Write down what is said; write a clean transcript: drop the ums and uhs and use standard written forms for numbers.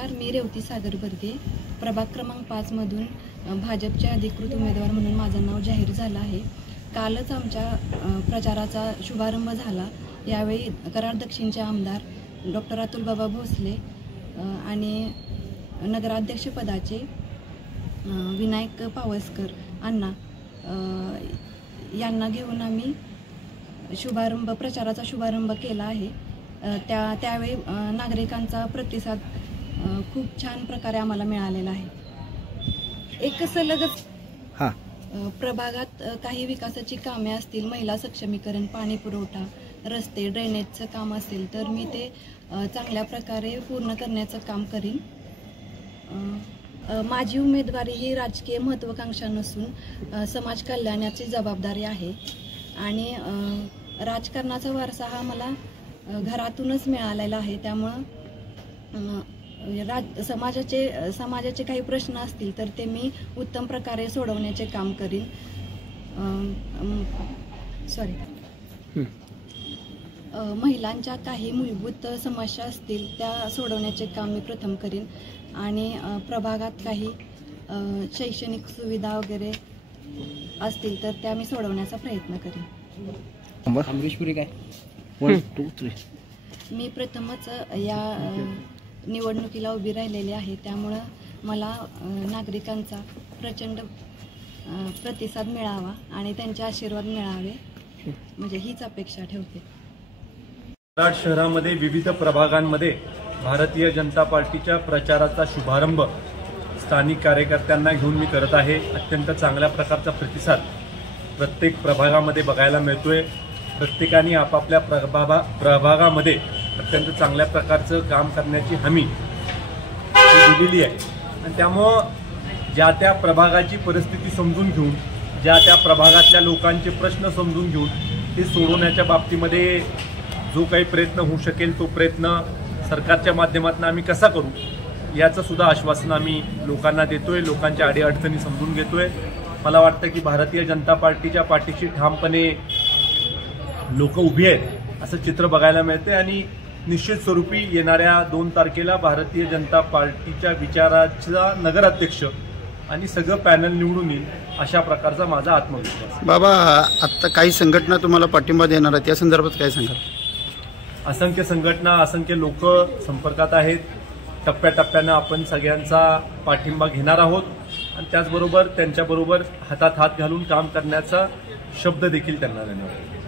नमस्कार, मी रेवती सागर बर्गे, प्रभाग क्रमांक 5 मधून भाजपचे अधिकृत उमेदवार म्हणून माझं नाव जाहीर झालं आहे। कालच आमच्या प्रचाराचा शुभारंभ झाला। यावेळी कराड दक्षिणचे आमदार डॉक्टर अतुलबाबा भोसले आणि नगराध्यक्षपदाचे विनायक पावसकर अण्णा यांना घेऊन आम्ही प्रचाराचा शुभारंभ केला आहे। त्यावेळी नागरिकांचा प्रतिसाद खूप छान प्रकारे आम्हाला मिळालेला आहे। एक सलगच प्रभागात काही विकासाची कामे असतील, महिला सक्षमीकरण, पाणी पुरवठा, रस्ते, ड्रेनेजचं काम असेल तर मी ते चांगल्या प्रकारे पूर्ण करण्याचं काम करीन। माझी उमेदवारी ही राजकीय महत्त्वाकांक्षा नसून समाज कल्याणाची जबाबदारी आहे आणि राजकारणाचा वारसा हा मला घरातूनच मिळालेला आहे। त्यामुळे समाजाचे काही प्रश्न असतील तर ते मी उत्तम प्रकारे सोडवण्याचे काम करीन। महिलांच्या काही मूलभूत समस्या असतील त्या सोडवण्याचे काम मी प्रथम करीन आणि प्रभागात काही शैक्षणिक सुविधा वगैरे असतील तर त्या मी सोडवण्याचा प्रयत्न करीन। मी प्रथमच या निवडणुकीला उभी राहिलेली आहे, त्यामुळे मला नागरिकांचा प्रचंड प्रतिसाद मिळावा आणि त्यांचे आशीर्वाद मिळावे म्हणजे हीच अपेक्षा ठेवते। कराड शहरामध्ये विविध प्रभागांमध्ये भारतीय जनता पार्टीच्या प्रचाराचा शुभारंभ स्थानिक कार्यकर्त्यांना घेऊन मी करत आहे। अत्यंत चांगल्या प्रकारचा प्रतिसाद प्रत्येक प्रभागामध्ये बघायला मिळतोय। प्रत्येकाने आपापल्या प्रभागामध्ये अत्यंत चांगल्या प्रकारचं काम करण्याची हमी दिलेली आहे आणि त्यामुळं ज्या त्या प्रभागाची परिस्थिती समजून घेऊन, ज्या त्या प्रभागातल्या लोकांचे प्रश्न समजून घेऊन ते सोडवण्याच्या बाबतीमध्ये जो काही प्रयत्न होऊ शकेल तो प्रयत्न सरकारच्या माध्यमातून आम्ही कसा करू याचं सुद्धा आश्वासन आम्ही लोकांना देतोय, लोकांच्या अडीअडचणी समजून घेतोय। मला वाटतं की भारतीय जनता पार्टीच्या पाठीशी ठामपणे लोक उभी आहेत असं चित्र बघायला मिळते आणि निश्चित स्वरूपी येणाऱ्या 2 तारखेला भारतीय जनता पार्टीच्या विचाराचा नगराध्यक्ष आणि सगळं पॅनल निवडून येईल अशा प्रकारचा माझा आत्मविश्वास। बाबा, आता काही संघटना तुम्हाला पाठिंबा देणार आहेत, त्या संदर्भात काय सांगाल? असंख्य संघटना, असंख्य लोक संपर्कात आहेत। टप्प्याटप्प्यानं आपण सगळ्यांचा पाठिंबा घेणार आहोत आणि त्याचबरोबर त्यांच्याबरोबर हातात हात घालून काम करण्याचा शब्द देखील त्यांना देणार आहोत।